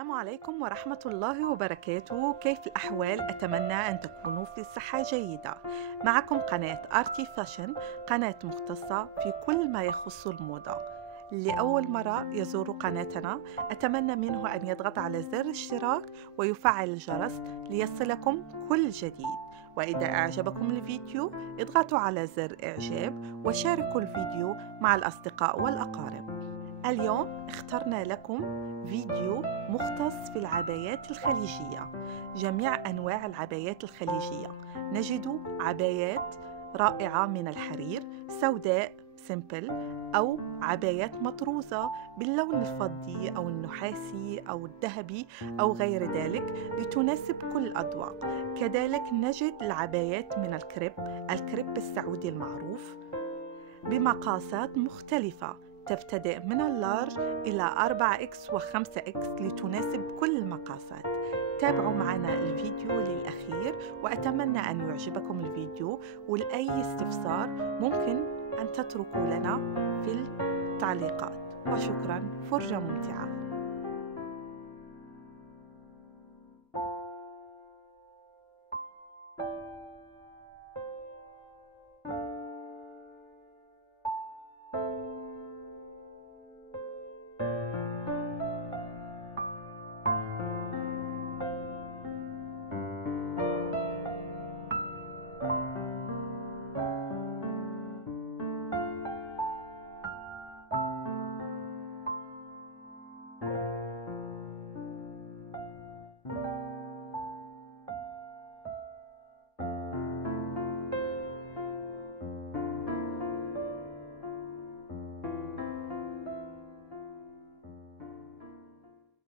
السلام عليكم ورحمة الله وبركاته. كيف الأحوال؟ أتمنى أن تكونوا في صحة جيدة. معكم قناة آرتي فاشن، قناة مختصة في كل ما يخص الموضة. لأول مرة يزور قناتنا أتمنى منه أن يضغط على زر الاشتراك ويفعل الجرس ليصلكم كل جديد. وإذا أعجبكم الفيديو اضغطوا على زر إعجاب وشاركوا الفيديو مع الأصدقاء والأقارب. اليوم اخترنا لكم فيديو مختص في العبايات الخليجية، جميع أنواع العبايات الخليجية. نجد عبايات رائعة من الحرير، سوداء سيمبل، أو عبايات مطروزة باللون الفضي أو النحاسي أو الذهبي أو غير ذلك لتناسب كل الأذواق. كذلك نجد العبايات من الكريب السعودي المعروف بمقاسات مختلفة، تبتدئ من اللارج إلى 4X و 5X لتناسب كل المقاسات. تابعوا معنا الفيديو للأخير وأتمنى أن يعجبكم الفيديو، ولأي استفسار ممكن أن تتركوا لنا في التعليقات. وشكرا، فرجة ممتعة.